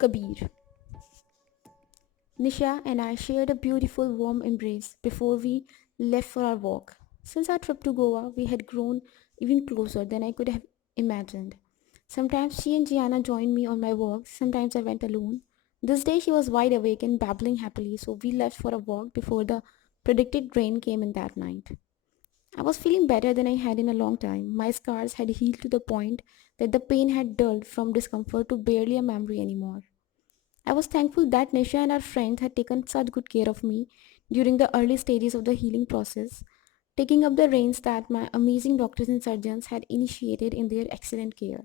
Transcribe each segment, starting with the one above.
Kabir. Nisha and I shared a beautiful warm embrace before we left for our walk. Since our trip to Goa, we had grown even closer than I could have imagined. Sometimes she and Gianna joined me on my walks, sometimes I went alone. This day she was wide awake and babbling happily, so we left for a walk before the predicted rain came in that night. I was feeling better than I had in a long time. My scars had healed to the point that the pain had dulled from discomfort to barely a memory anymore. I was thankful that Nisha and her friends had taken such good care of me during the early stages of the healing process, taking up the reins that my amazing doctors and surgeons had initiated in their excellent care.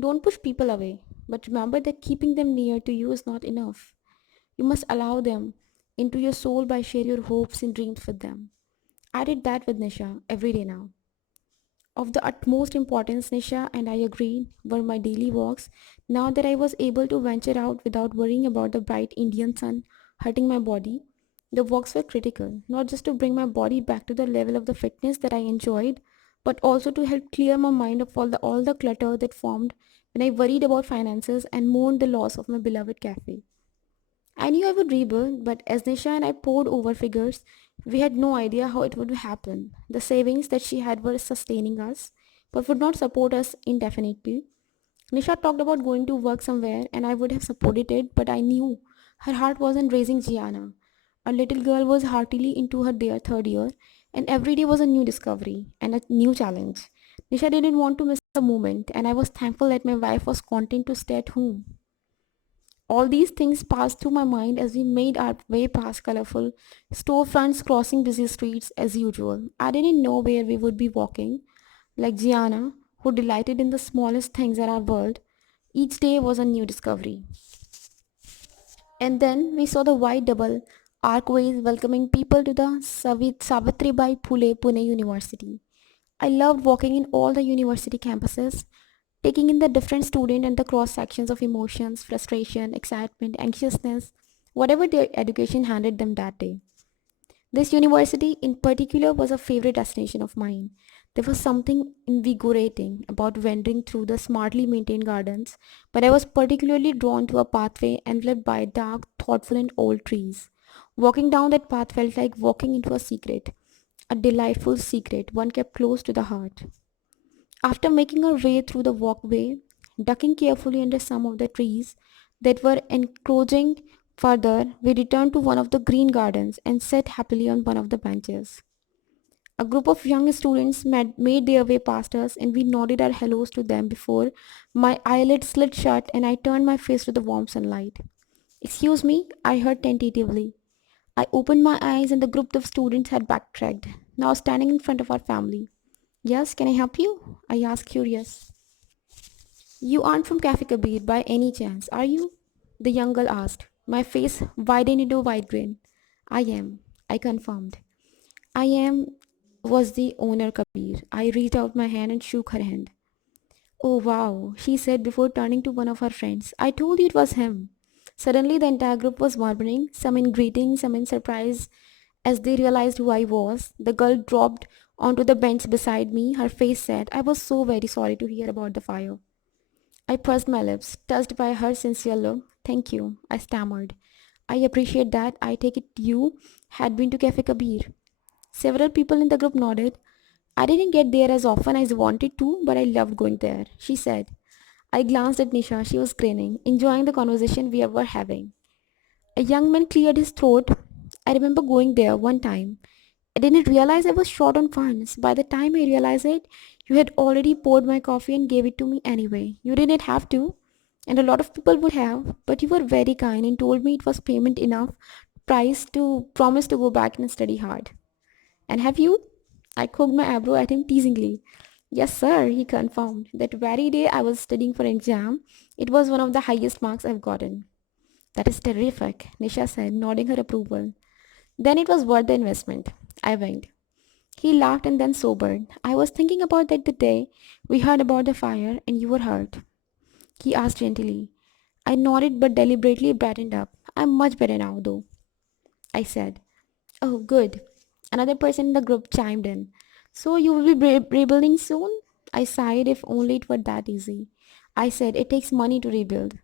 Don't push people away, but remember that keeping them near to you is not enough. You must allow them into your soul by sharing your hopes and dreams with them. I did that with Nisha every day now. Of the utmost importance, Nisha and I agreed, were my daily walks. Now that I was able to venture out without worrying about the bright Indian sun hurting my body, the walks were critical, not just to bring my body back to the level of the fitness that I enjoyed, but also to help clear my mind of all the clutter that formed when I worried about finances and mourned the loss of my beloved cafe. I knew I would rebuild, but as Nisha and I poured over figures, we had no idea how it would happen. The savings that she had were sustaining us, but would not support us indefinitely. Nisha talked about going to work somewhere, and I would have supported it, but I knew her heart wasn't raising Gianna. Our little girl was heartily into her third year, and every day was a new discovery and a new challenge. Nisha didn't want to miss the moment, and I was thankful that my wife was content to stay at home. All these things passed through my mind as we made our way past colorful storefronts crossing busy streets as usual. I didn't know where we would be walking. Like Gianna, who delighted in the smallest things in our world, each day was a new discovery. And then we saw the wide double archways welcoming people to the Savitribai Phule Pune University. I loved walking in all the university campuses, taking in the different student and the cross sections of emotions, frustration, excitement, anxiousness, whatever their education handed them that day. This university in particular was a favorite destination of mine. There was something invigorating about wandering through the smartly maintained gardens, but I was particularly drawn to a pathway enveloped by dark, thoughtful, and old trees. Walking down that path felt like walking into a delightful secret one kept close to the heart. After making our way through the walkway, ducking carefully under some of the trees that were encroaching further, we returned to one of the green gardens and sat happily on one of the benches. A group of young students made their way past us, and we nodded our hellos to them before my eyelids slid shut and I turned my face to the warm sunlight. Excuse me, I heard tentatively. I opened my eyes and the group of students had backtracked, now standing in front of our family. Yes, can I help you? I asked, curious. You aren't from Cafe Kabir by any chance, are you? The young girl asked. My face widened into a wide grin. I am, I confirmed. I am, was the owner Kabir. I reached out my hand and shook her hand. Oh wow, she said before turning to one of her friends. I told you it was him. Suddenly the entire group was murmuring, some in greeting, some in surprise. As they realized who I was, the girl dropped onto the bench beside me, her face sad. I was so very sorry to hear about the fire. I pursed my lips, touched by her sincere look. Thank you, I stammered. I appreciate that. I take it you had been to Cafe Kabir. Several people in the group nodded. I didn't get there as often as I wanted to, but I loved going there, she said. I glanced at Nisha. She was grinning, enjoying the conversation we were having. A young man cleared his throat. I remember going there one time. I didn't realize I was short on funds. By the time I realized it, you had already poured my coffee and gave it to me anyway. You didn't have to, and a lot of people would have, but you were very kind and told me it was payment enough price to promise to go back and study hard. And have you? I cocked my eyebrow at him teasingly. Yes, sir, he confirmed. That very day I was studying for an exam. It was one of the highest marks I've gotten. That is terrific, Nisha said, nodding her approval. Then it was worth the investment. I winked. He laughed and then sobered. I was thinking about that the day we heard about the fire and you were hurt. He asked gently. I nodded but deliberately brightened up. I'm much better now, though, I said. Oh, good. Another person in the group chimed in. So you will be rebuilding soon? I sighed, if only it were that easy. I said, it takes money to rebuild.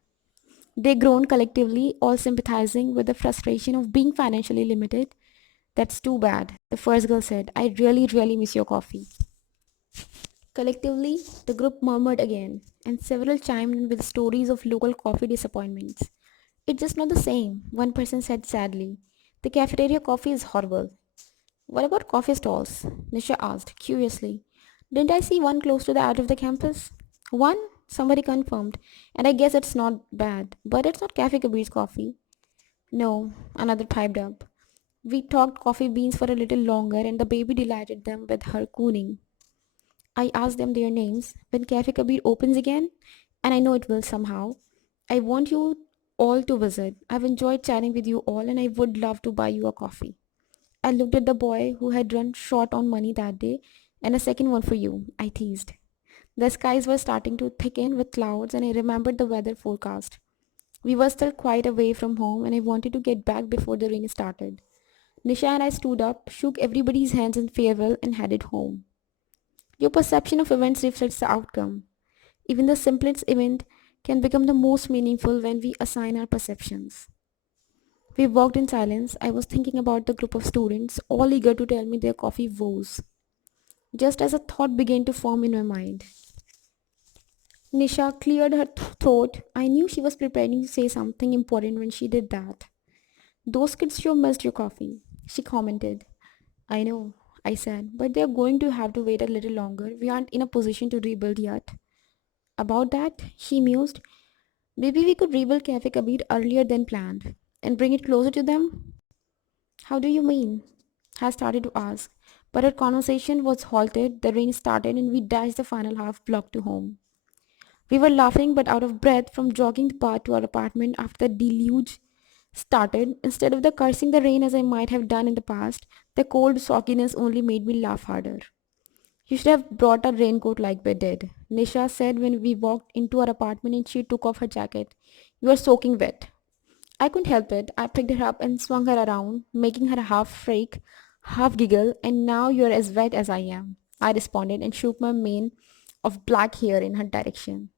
They groaned collectively, all sympathizing with the frustration of being financially limited. That's too bad, the first girl said. I really, really miss your coffee. Collectively, the group murmured again, and several chimed in with stories of local coffee disappointments. It's just not the same, one person said sadly. The cafeteria coffee is horrible. What about coffee stalls? Nisha asked, curiously. Didn't I see one close to the edge of the campus? One? Somebody confirmed. And I guess it's not bad. But it's not Cafe Kabir's coffee. No, another piped up. We talked coffee beans for a little longer and the baby delighted them with her cooning. I asked them their names. When Cafe Kabir opens again, and I know it will somehow, I want you all to visit. I've enjoyed chatting with you all and I would love to buy you a coffee. I looked at the boy who had run short on money that day, and a second one for you, I teased. The skies were starting to thicken with clouds, and I remembered the weather forecast. We were still quite away from home, and I wanted to get back before the rain started. Nisha and I stood up, shook everybody's hands in farewell, and headed home. Your perception of events reflects the outcome. Even the simplest event can become the most meaningful when we assign our perceptions. We walked in silence. I was thinking about the group of students, all eager to tell me their coffee woes. Just as a thought began to form in my mind. Nisha cleared her throat. I knew she was preparing to say something important when she did that. Those kids sure missed your coffee, she commented. I know, I said, but they're going to have to wait a little longer. We aren't in a position to rebuild yet. About that, she mused, maybe we could rebuild Cafe Kabir earlier than planned and bring it closer to them. How do you mean? I started to ask, but her conversation was halted, the rain started, and we dashed the final half block to home. We were laughing but out of breath from jogging the path to our apartment after the deluge started. Instead of the cursing the rain as I might have done in the past, the cold sogginess only made me laugh harder. You should have brought a raincoat like we did, Nisha said when we walked into our apartment and she took off her jacket. You are soaking wet. I couldn't help it. I picked her up and swung her around, making her half shriek, half giggle, and now you're as wet as I am. I responded and shook my mane of black hair in her direction.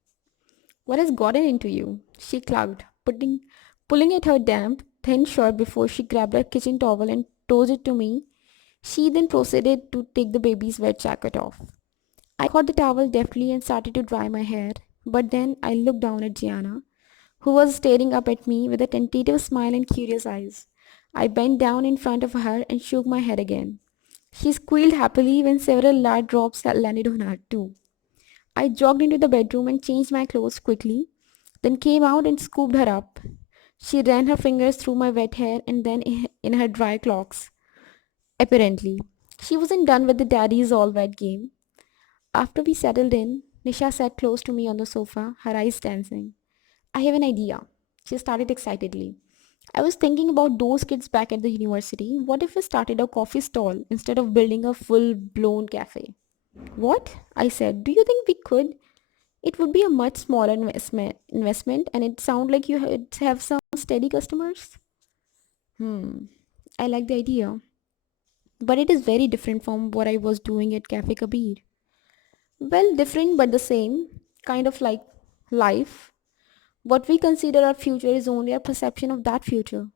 What has gotten into you? She clucked, pulling at her damp, thin shirt before she grabbed her kitchen towel and tossed it to me. She then proceeded to take the baby's wet jacket off. I caught the towel deftly and started to dry my hair, but then I looked down at Gianna, who was staring up at me with a tentative smile and curious eyes. I bent down in front of her and shook my head again. She squealed happily when several large drops landed on her too. I jogged into the bedroom and changed my clothes quickly, then came out and scooped her up. She ran her fingers through my wet hair and then in her dry locks. Apparently, she wasn't done with the daddy's all wet game. After we settled in, Nisha sat close to me on the sofa, her eyes dancing. I have an idea, she started excitedly. I was thinking about those kids back at the university. What if we started a coffee stall instead of building a full blown cafe? What? I said. Do you think we could? It would be a much smaller investment and it sounds like you have some steady customers. Hmm. I like the idea. But it is very different from what I was doing at Cafe Kabir. Well, different but the same. Kind of like life. What we consider our future is only our perception of that future.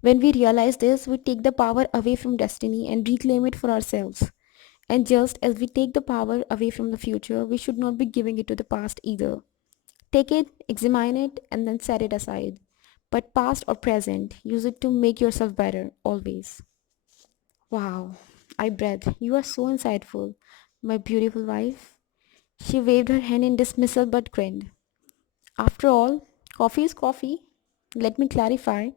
When we realize this, we take the power away from destiny and reclaim it for ourselves. And just as we take the power away from the future, we should not be giving it to the past either. Take it, examine it, and then set it aside. But past or present, use it to make yourself better, always. Wow, I breathed. You are so insightful, my beautiful wife. She waved her hand in dismissal but grinned. After all, coffee is coffee. Let me clarify.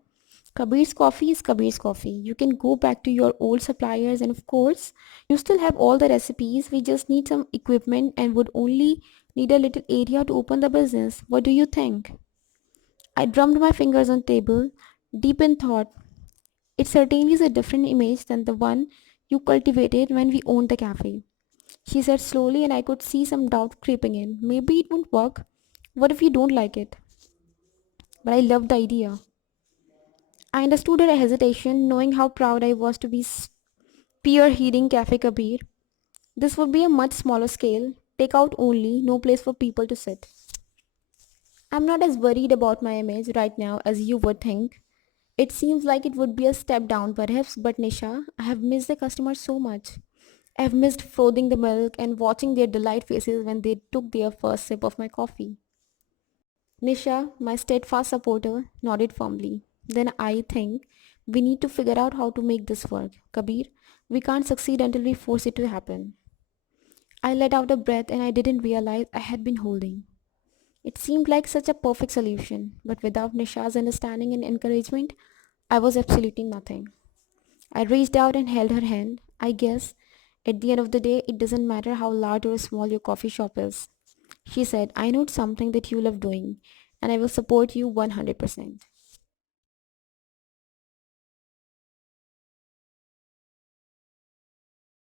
Kabir's coffee is Kabir's coffee. You can go back to your old suppliers and of course, you still have all the recipes. We just need some equipment and would only need a little area to open the business. What do you think? I drummed my fingers on table, deep in thought. It certainly is a different image than the one you cultivated when we owned the cafe. She said slowly and I could see some doubt creeping in. Maybe it won't work. What if you don't like it? But I loved the idea. I understood her hesitation, knowing how proud I was to be spearheading Cafe Kabir. This would be a much smaller scale, take out only, no place for people to sit. I'm not as worried about my image right now as you would think. It seems like it would be a step down perhaps, but Nisha, I have missed the customers so much. I have missed frothing the milk and watching their delight faces when they took their first sip of my coffee. Nisha, my steadfast supporter, nodded firmly. Then I think we need to figure out how to make this work. Kabir, we can't succeed until we force it to happen. I let out a breath and I didn't realize I had been holding. It seemed like such a perfect solution, but without Nisha's understanding and encouragement, I was absolutely nothing. I reached out and held her hand. I guess at the end of the day, it doesn't matter how large or small your coffee shop is. She said, I know it's something that you love doing, and I will support you 100%.